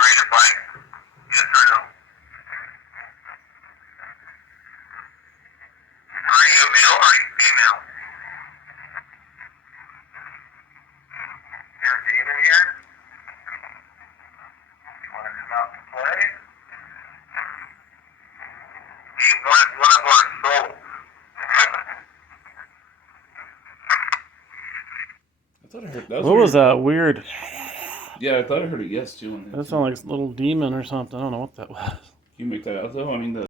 created by yes or no? Are you a male or are you female? You're a demon here? You want to come out and play? You want one of our souls. I thought I heard that. What was that weird? Yeah, I thought I heard a yes too. That sounded like a little demon or something. I don't know what that was. Can you make that out though? I mean, the